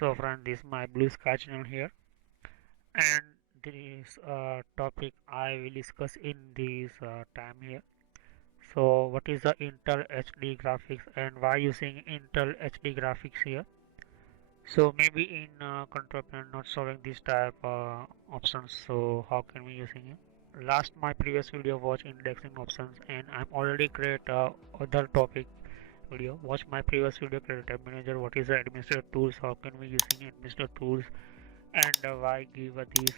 So friend, this is my Blue Sky channel here, and this topic I will discuss in this time here. So what is the Intel HD graphics and why using Intel HD graphics here? So maybe in control panel not showing this type options. So how can we using it? Last my previous video was indexing options, and I'm already create other topic video. Watch my previous video create tab manager. What is the administrator tools? How can we using administrator tools? And why give these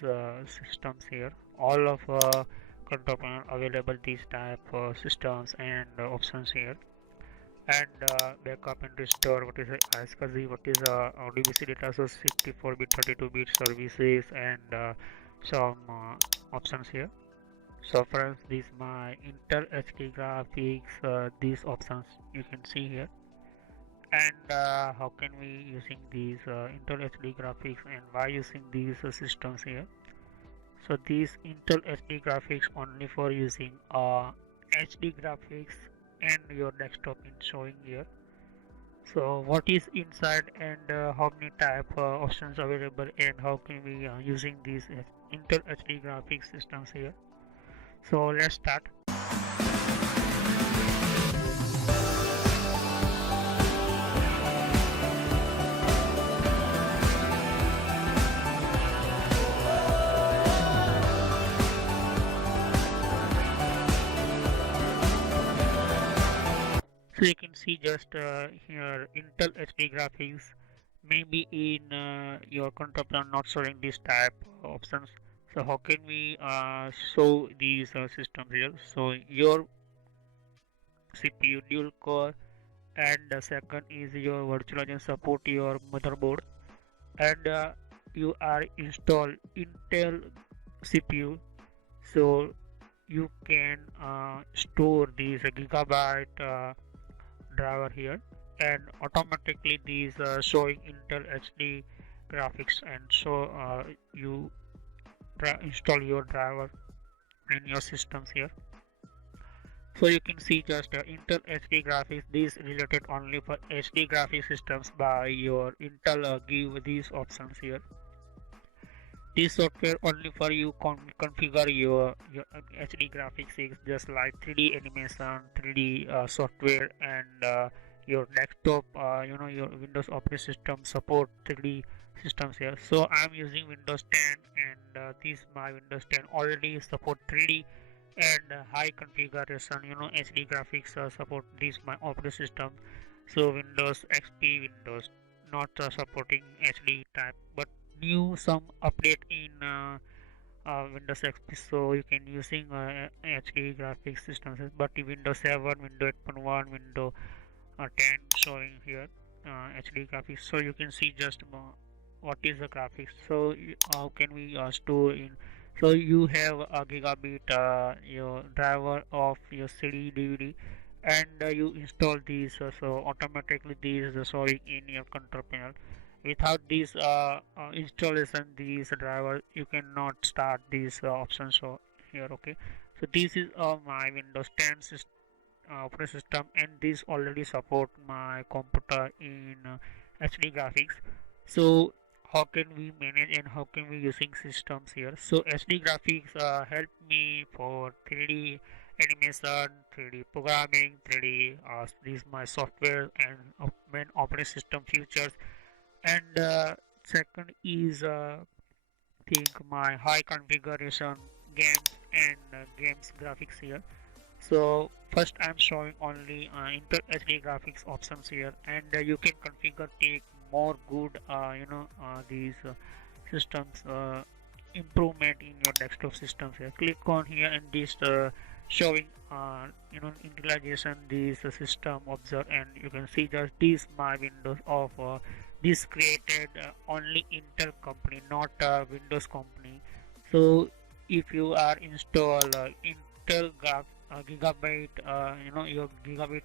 systems here? All of control panel available these type systems and options here. And backup and restore. What is iSCSI? What is DVC data? So 64-bit, 32-bit services and some options here. So friends, this my Intel HD graphics. These options you can see here. And how can we using these Intel HD graphics and why using these systems here? So these Intel HD graphics only for using HD graphics and your desktop in showing here. So what is inside and how many type options available and how can we using these Intel HD graphics systems here? So let's start. So you can see just here Intel HD graphics maybe in your control panel not showing this type options. So how can we show these systems here? So your CPU dual core, and the second is your virtualization support your motherboard, and you are install Intel CPU. So you can store these gigabyte driver here, and automatically these showing Intel HD graphics, and so you install your driver in your systems here. So you can see just Intel HD graphics. These related only for HD graphics systems by your Intel give these options here. This software only for you configure your HD graphics is just like 3D animation, 3D software, and your desktop. Your Windows operating system support 3D systems here. So I'm using Windows 10, and this my Windows 10 already support 3D and high configuration. HD graphics support this my operating system. So Windows XP, Windows not supporting HD type, but new some update in Windows XP, so you can using HD graphics systems. But Windows 7, Windows 8.1, Windows 10 showing here HD graphics. So you can see just what is the graphics. So how can we store in? So you have a gigabit your driver of your CD DVD, and you install these. So automatically these are showing in your control panel. Without this installation these driver you cannot start these options. So here, okay, so this is my Windows 10 operating system, and this already support my computer in HD graphics. So how can we manage and how can we using systems here? So HD graphics help me for 3D animation, 3D programming, 3D this my software and main operating system features. And second is think my high configuration games and games graphics here. So first I'm showing only Intel HD graphics options here, and you can configure take more good these systems improvement in your desktop systems here. Click on here, and this showing intelligence this system observe, and you can see just this my windows of this created only Intel company, not Windows company. So if you are install Intel gigabyte your gigabit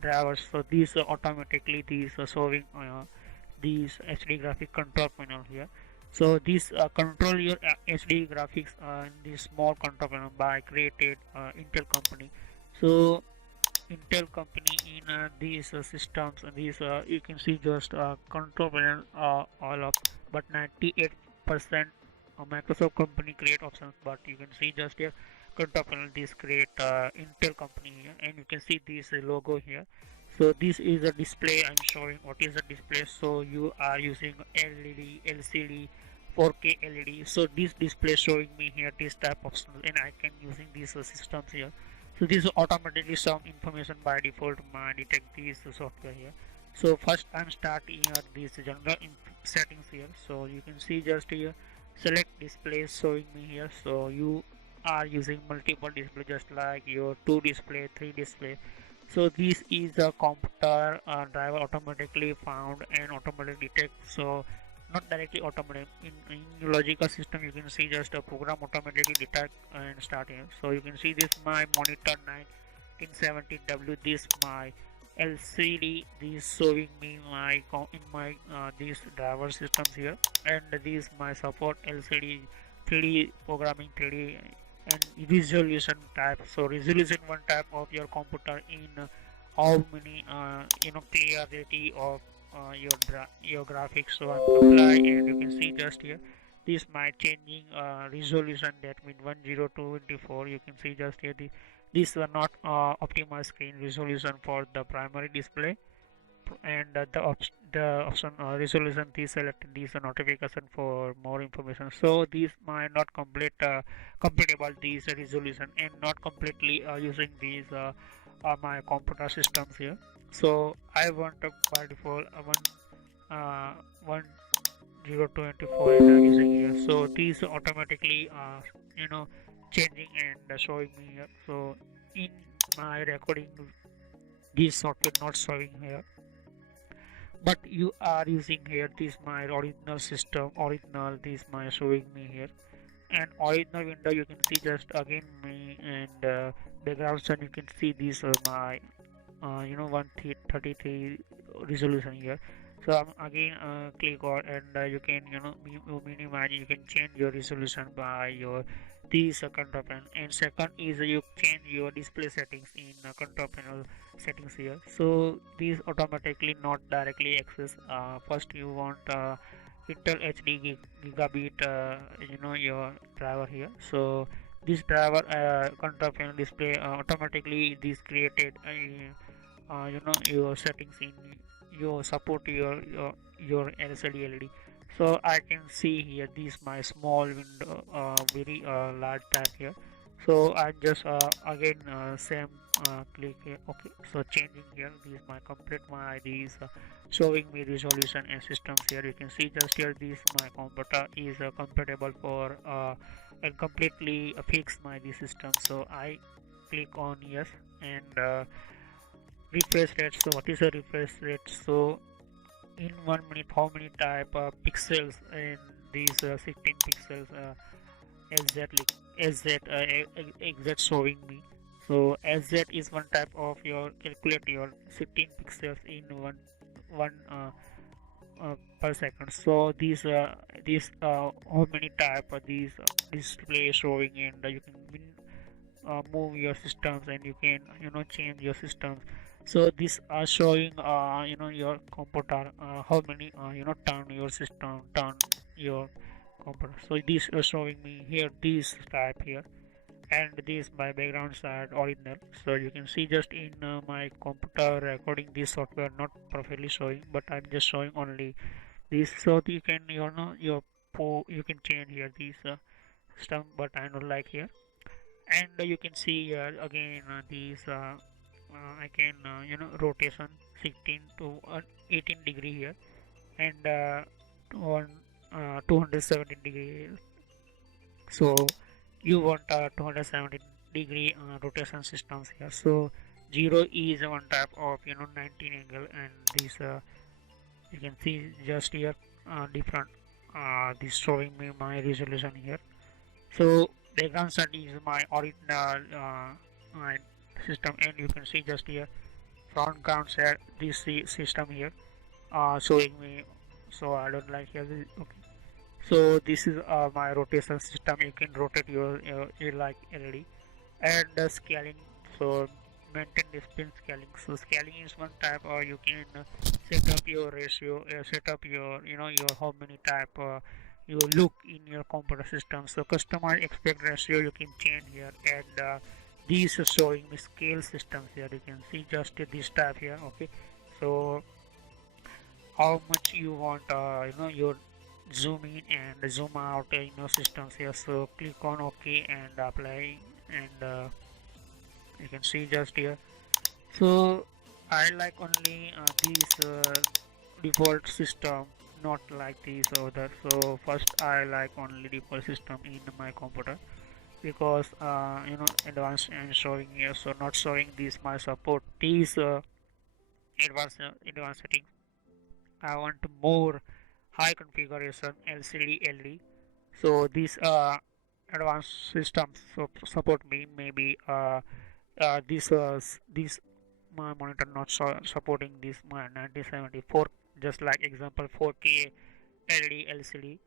drivers, so these automatically these showing these HD graphic control panel here. So this control your HD graphics in this small control panel by created Intel company. So Intel company in these systems, and these you can see just control panel all of, but 98% Microsoft company create options, but you can see just here control panel this create Intel company here, and you can see this logo here. So this is a display. I'm showing what is a display. So you are using LED, LCD, 4K LED. So this display showing me here this type of options, and I can using these systems here. So this automatically some information by default my detect these software here. So first I'm starting here this general settings here. So you can see just here select displays showing me here. So you are using multiple display just like your 2 display, 3 display. So this is a computer driver automatically found and automatically detect. So not directly automatic in logical system, you can see just a program automatically detect and start here. So you can see this my monitor 1970W, this my LCD, this showing me my in my these driver systems here, and this my support LCD 3D programming 3D and resolution type. So resolution one type of your computer in how many clarity of your graphics. So I'm apply, and you can see just here this my changing resolution, that means 10224. You can see just here these were not optimized screen resolution for the primary display, and the option resolution this selected this notification for more information. So these might not compatible these resolution and not completely using these my computer systems here. So I want to by default one 0224 is using here. So these automatically changing and showing me here. So in my recording this software not showing here, but you are using here this my original system original this my showing me here, and original window you can see just again me, and background sun you can see this my 133 resolution here. So I'm again click on, and you can minimize, you can change your resolution by your this control panel. And second is you change your display settings in control panel settings here. So these automatically not directly access. First you want Intel HD gigabit your driver here. So this driver control panel display automatically this created your settings in your support your LCD LED. So I can see here this my small window very large tab here. So I just again same click here. Okay, so changing here this my complete my these showing me resolution and systems here. You can see just here this my computer is compatible for and completely fix my this system. So I click on yes, and refresh rate. So what is a refresh rate? So in 1 minute how many type pixels in these 16 pixels exactly exact showing me. So sz is one type of your calculate your 16 pixels in one per second. So these how many type of these display showing, and you can move your systems, and you can change your systems. So these are showing your computer how many turn your system turn your computer. So this is showing me here this type here, and this my background side original. So you can see just in my computer recording this software not perfectly showing, but I'm just showing only this. So you can you can change here this stuff, but I don't like here. And you can see here again these I can rotation 16 to 18 degree here, and one 217 degree. So you want 270 degree rotation systems here. So 0 is one type of 19 angle, and this you can see just here different this showing me my resolution here. So background set is my original my system, and you can see just here front ground set this system here showing me. So I don't like here okay. So this is my rotation system. You can rotate your like LED, and scaling. So maintain this pin scaling. So scaling is one type, or you can set up your ratio, set up your your how many type you look in your computer system. So customize aspect ratio you can change here, and these are showing the scale systems here. You can see just this type here. Okay, so how much you want your zoom in and zoom out systems here. So click on OK and apply, and you can see just here. So I like only these default system, not like these other. So first I like only default system in my computer, because advanced and showing here, so not showing these my support these advanced settings. I want more high configuration LCD LED. So these advanced systems support me. Maybe this my monitor not supporting this my 9074, just like example 4K LED LCD,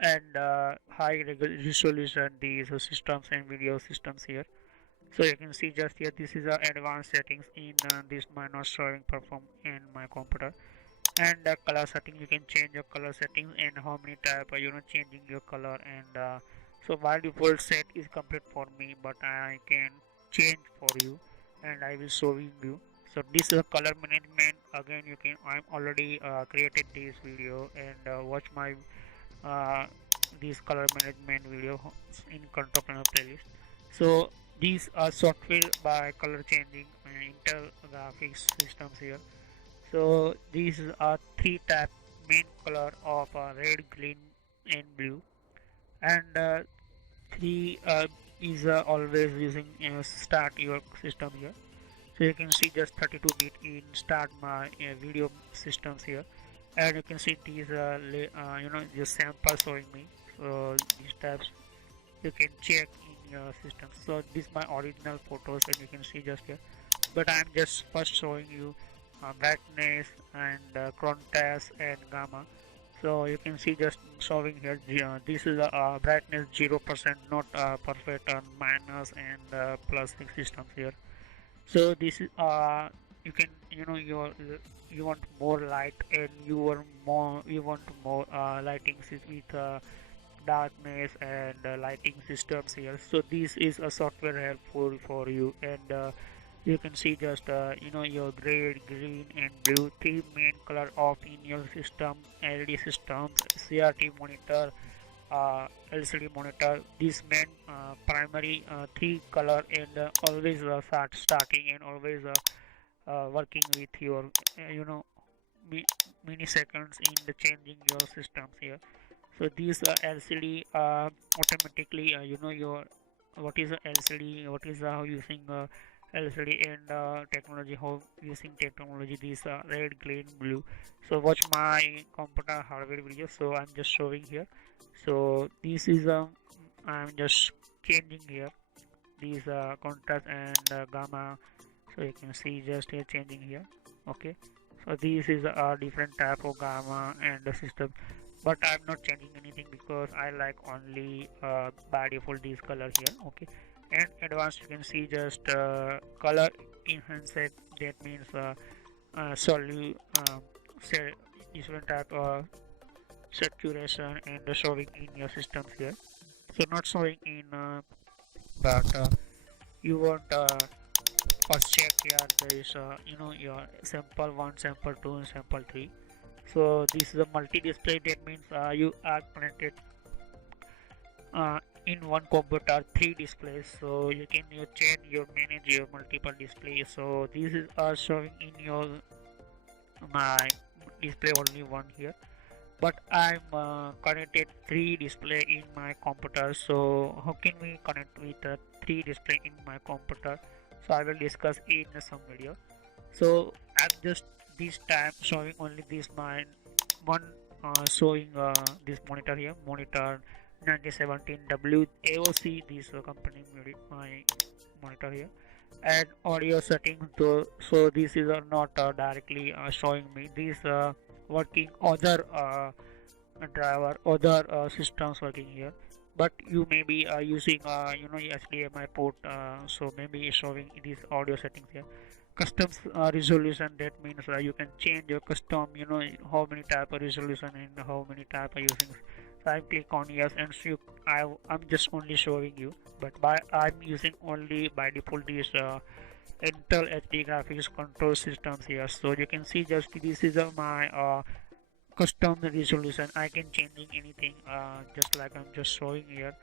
and high resolution these systems and video systems here. So you can see just here, this is advanced settings in this my not showing perform in my computer. And color setting, you can change your color settings and how many type changing your color. And so by default set is complete for me, but I can change for you and I will showing you. So this is color management. Again, you can, I'm already created this video, and watch my uh, this color management video in control playlist. So these are software by color changing Intel graphics systems here. So these are three type main color of red, green, and blue, and three is always using start your system here. So you can see just 32-bit in start my video systems here, and you can see these this sample showing me. So these tabs you can check in your system. So this my original photos, and you can see just here, but I'm just first showing you brightness and contrast and gamma. So you can see just showing here, this is brightness 0%, not perfect on minus and plus systems here. So this is you can you want more light, and you want more lighting with darkness and lighting systems here. So this is a software helpful for you, and you can see just your red, green, and blue three main color of in your system. LED systems, CRT monitor, LCD monitor, this main primary three color, and always starting and always working with your mi milliseconds in the changing your systems here. So these LCD automatically your what is a LCD, what is using LCD, and technology, how using technology, these red, green, blue. So watch my computer hardware video. So I'm just showing here. So this is I'm just changing here these contrast and gamma. So you can see just here changing here. Okay, so this is a different type of gamma and the system, but I'm not changing anything because I like only by default this color here. Okay, and advanced, you can see just color enhanced, that means solely say different type of saturation and showing in your systems here. So not showing in but you want first check here, there is your sample 1, sample 2, and sample 3. So this is a multi-display, that means you are connected in one computer 3 displays, so you can change your manage your multiple displays. So this is showing in your my display only one here, but I'm connected 3 display in my computer. So how can we connect with 3 display in my computer? So I will discuss in some video. So I'm just this time showing only this my one showing this monitor here, monitor 9017W AOC, this company my monitor here, and audio setting. So this is not directly showing me this working other driver, other systems working here. but you may be using HDMI port, so maybe it's showing these audio settings here. Custom resolution, that means you can change your custom, how many type of resolution and how many type of using. So I click on yes, and so I'm just only showing you, but I'm using only by default this Intel HD graphics control systems here. So you can see just this is my custom resolution. I can changing anything, just like I'm just showing here.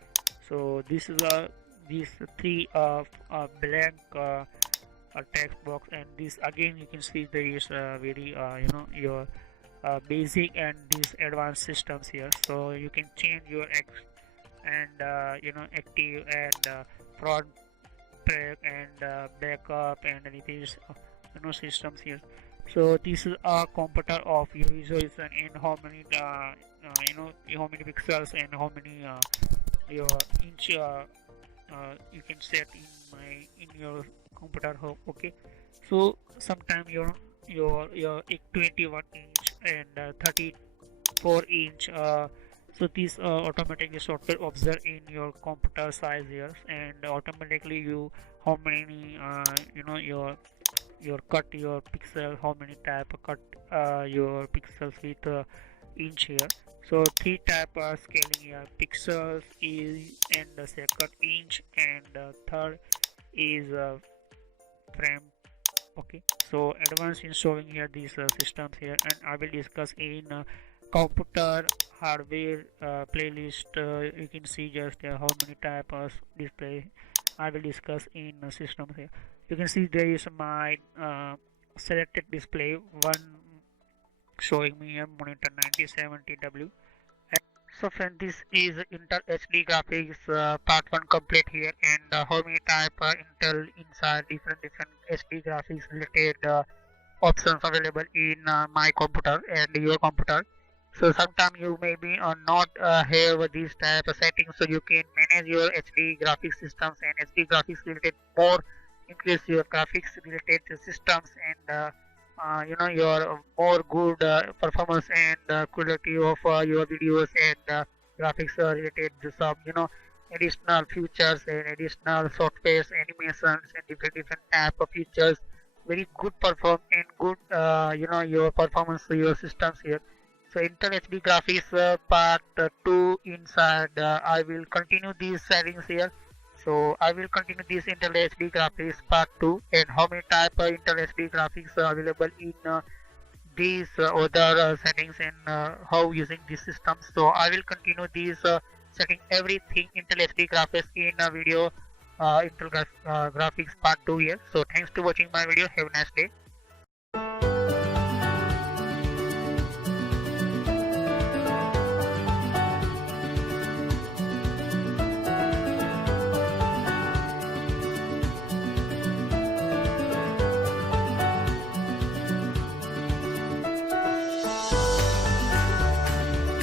So this is these three blank text box, and this again you can see there is very your basic and these advanced systems here. So you can change your X and active and front track and backup and these systems here. So this is a computer of your visualization in how many how many pixels and how many your inch you can set in your computer hub. Okay, so sometime your 21 inch and 34 inch, so this automatically software observe in your computer size here, and automatically you how many your cut your pixel, how many type of cut your pixels with inch here. So three type of scaling here: pixels is and the second inch, and third is frame. Okay, so advanced in showing here these systems here, and I will discuss in computer hardware playlist. You can see just how many type of display I will discuss in systems here. You can see there is my selected display one showing me a monitor 9070W. So friend, this is Intel HD graphics part 1 complete here, and how many type Intel inside different HD graphics related options available in my computer and your computer. So sometimes you may be not have these type of settings, so you can manage your HD graphics systems and HD graphics related more, increase your graphics related systems, and your more good performance and quality of your videos and graphics related to some additional features and additional softwares, animations, and different type of features. Very good perform and good your performance of your systems here. So Intel HD graphics part 2 inside, I will continue these settings here. So I will continue this Intel HD graphics part 2, and how many type of Intel HD graphics are available in these other settings, and how using this system. So I will continue these setting everything Intel HD graphics in a video graphics part 2 here. So thanks to watching my video. Have a nice day.